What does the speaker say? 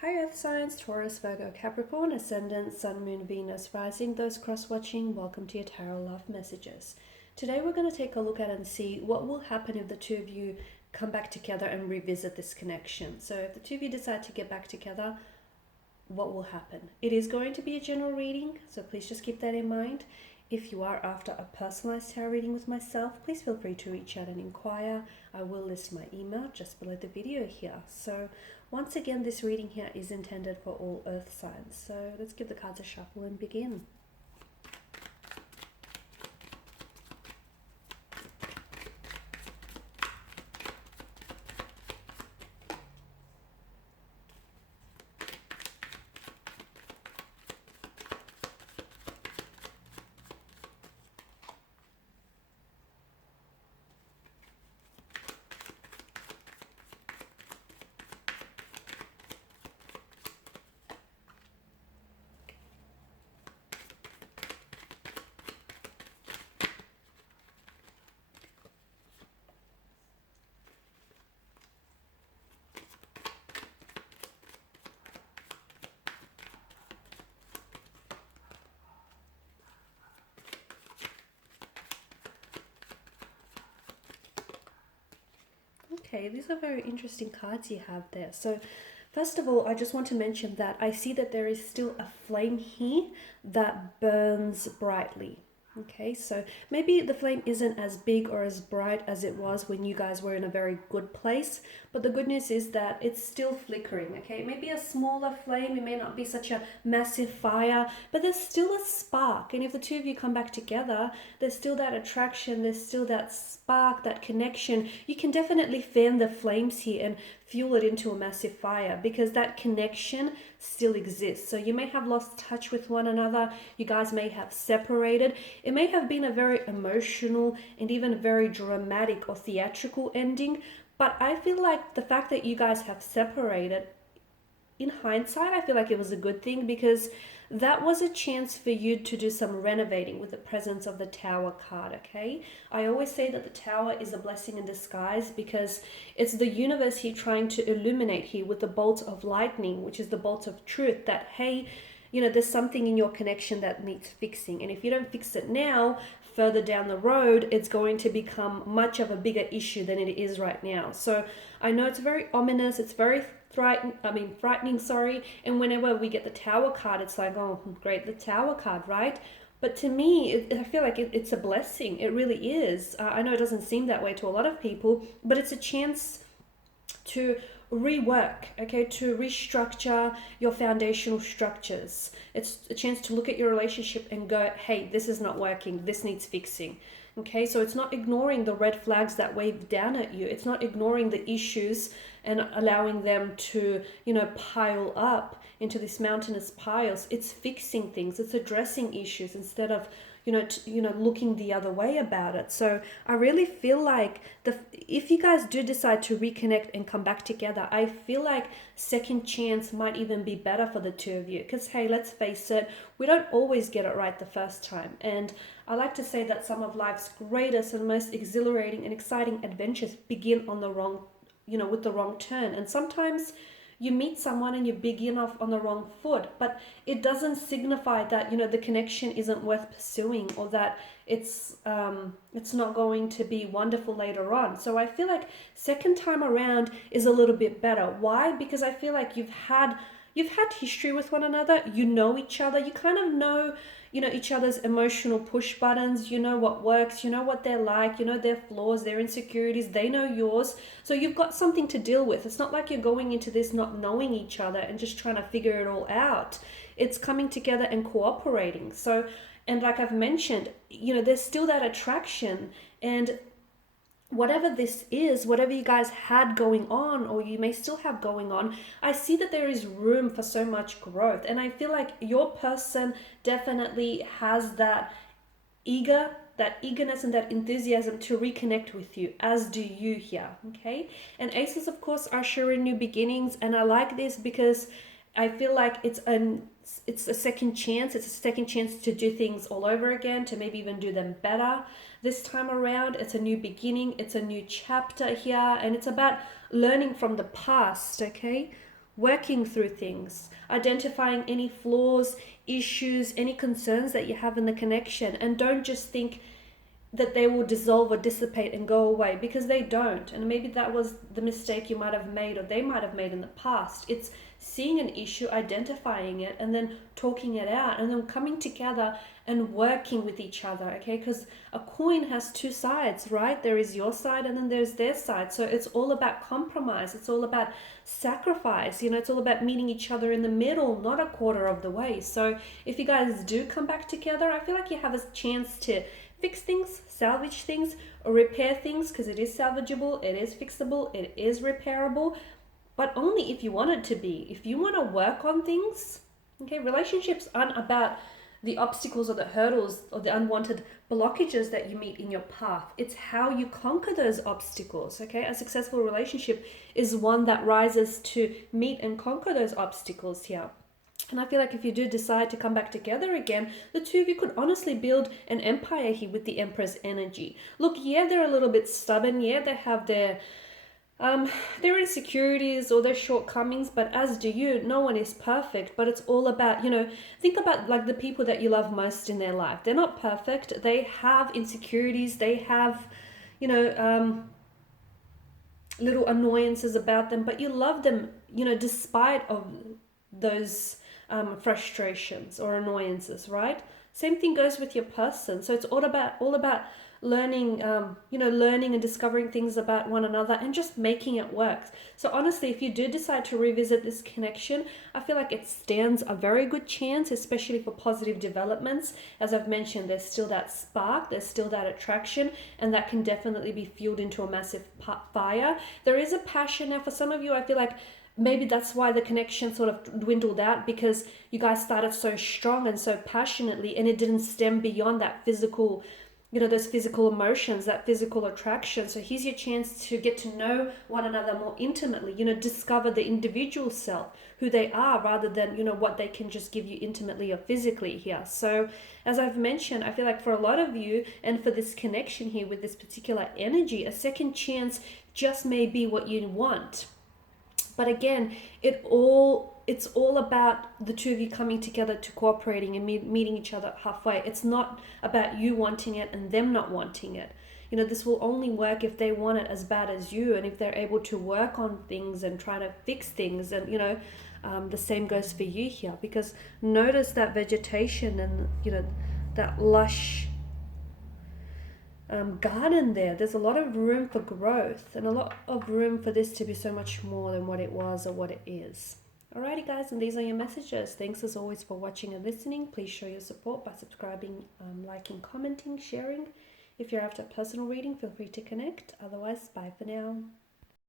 Hi Earth signs, Taurus, Virgo, Capricorn, Ascendant, Sun, Moon, Venus, Rising. Those cross-watching, welcome to your Tarot Love Messages. Today we're going to take a look at and see what will happen if the two of you come back together and revisit this connection. So if the two of you decide to get back together, what will happen? It is going to be a general reading, so please just keep that in mind. If you are after a personalized tarot reading with myself, please feel free to reach out and inquire. I will list my email just below the video here. So once again, this reading here is intended for all earth signs. So let's give the cards a shuffle and begin. Okay, these are very interesting cards you have there. So first of all, I just want to mention that I see that there is still a flame here that burns brightly. Okay, so maybe the flame isn't as big or as bright as it was when you guys were in a very good place, but the good news is that it's still flickering. Okay, it may be a smaller flame, it may not be such a massive fire, but there's still a spark. And if the two of you come back together, there's still that attraction, there's still that spark, that connection. You can definitely fan the flames here and fuel it into a massive fire, because that connection still exists. So you may have lost touch with one another, you guys may have separated, it may have been a very emotional and even very dramatic or theatrical ending, but I feel like the fact that you guys have separated, in hindsight, I feel like it was a good thing, because that was a chance for you to do some renovating with the presence of the Tower card, okay? I always say that the Tower is a blessing in disguise, because it's the universe here trying to illuminate here with the bolt of lightning, which is the bolt of truth, that, hey, you know, there's something in your connection that needs fixing. And if you don't fix it now, further down the road, it's going to become much of a bigger issue than it is right now. So I know it's very ominous, it's very frightening, sorry. And whenever we get the Tower card, it's like, oh, great, the Tower card, right? But to me, I feel like it's a blessing. It really is. I know it doesn't seem that way to a lot of people, but it's a chance to rework, okay, to restructure your foundational structures. It's a chance to look at your relationship and go, hey, this is not working, this needs fixing. Okay, so it's not ignoring the red flags that wave down at you. It's not ignoring the issues and allowing them to, you know, pile up into these mountainous piles. It's fixing things. It's addressing issues instead of, looking the other way about it. So I really feel like if you guys do decide to reconnect and come back together, I feel like second chance might even be better for the two of you. Because, hey, let's face it, we don't always get it right the first time. And I like to say that some of life's greatest and most exhilarating and exciting adventures begin on the wrong, with the wrong turn. And sometimes you meet someone and you begin off on the wrong foot, but it doesn't signify that, the connection isn't worth pursuing, or that it's not going to be wonderful later on. So I feel like second time around is a little bit better. Why? Because I feel like you've had history with one another, you know each other, you kind of know, each other's emotional push buttons, you know what works, you know what they're like, you know their flaws, their insecurities, they know yours. So you've got something to deal with. It's not like you're going into this not knowing each other and just trying to figure it all out. It's coming together and cooperating. So, and like I've mentioned, there's still that attraction, and whatever this is, whatever you guys had going on, or you may still have going on, I see that there is room for so much growth. And I feel like your person definitely has that eagerness and that enthusiasm to reconnect with you, as do you here, okay? And aces, of course, are showing new beginnings, and I like this because I feel like it's a second chance. It's a second chance to do things all over again, to maybe even do them better. This time around, it's a new beginning. It's a new chapter here, and it's about learning from the past, okay? working through things, identifying any flaws, issues, any concerns that you have in the connection. And don't just think that they will dissolve or dissipate and go away, because they don't. And maybe that was the mistake you might have made, or they might have made in the past. It's seeing an issue, identifying it, and then talking it out, and then coming together and working with each other, okay? Because a coin has two sides, right? There is your side and then there's their side. So it's all about compromise. It's all about sacrifice. You know, it's all about meeting each other in the middle, not a quarter of the way. So if you guys do come back together, I feel like you have a chance to fix things, salvage things, or repair things, because it is salvageable, it is fixable, it is repairable, but only if you want it to be. If you want to work on things, okay, relationships aren't about the obstacles or the hurdles or the unwanted blockages that you meet in your path. It's how you conquer those obstacles, okay? A successful relationship is one that rises to meet and conquer those obstacles here. And I feel like if you do decide to come back together again, the two of you could honestly build an empire here with the Empress energy. Look, yeah, they're a little bit stubborn. Yeah, they have their insecurities or their shortcomings, but as do you. No one is perfect, but it's all about, you know, think about like the people that you love most in their life. They're not perfect. They have insecurities. They have, you know, little annoyances about them, but you love them, you know, despite of those frustrations or annoyances, right? Same thing goes with your person. So it's all about learning, learning and discovering things about one another and just making it work. So honestly, if you do decide to revisit this connection, I feel like it stands a very good chance, especially for positive developments. As I've mentioned, there's still that spark, there's still that attraction, and that can definitely be fueled into a massive fire. There is a passion. Now, for some of you, I feel like maybe that's why the connection sort of dwindled out, because you guys started so strong and so passionately, and it didn't stem beyond that physical, you know, those physical emotions, that physical attraction. So here's your chance to get to know one another more intimately, you know, discover the individual self, who they are, rather than, you know, what they can just give you intimately or physically here. So as I've mentioned, I feel like for a lot of you, and for this connection here with this particular energy, a second chance just may be what you want. But again, it's all about the two of you coming together to cooperating and meeting each other halfway. It's not about you wanting it and them not wanting it. You know, this will only work if they want it as bad as you, and if they're able to work on things and try to fix things. And, you know, the same goes for you here, because notice that vegetation and, you know, that lush garden there. There's a lot of room for growth and a lot of room for this to be so much more than what it was or what it is. Alrighty guys, and these are your messages. Thanks as always for watching and listening. Please show your support by subscribing, liking, commenting, sharing. If you're after a personal reading, feel free to connect. Otherwise, bye for now.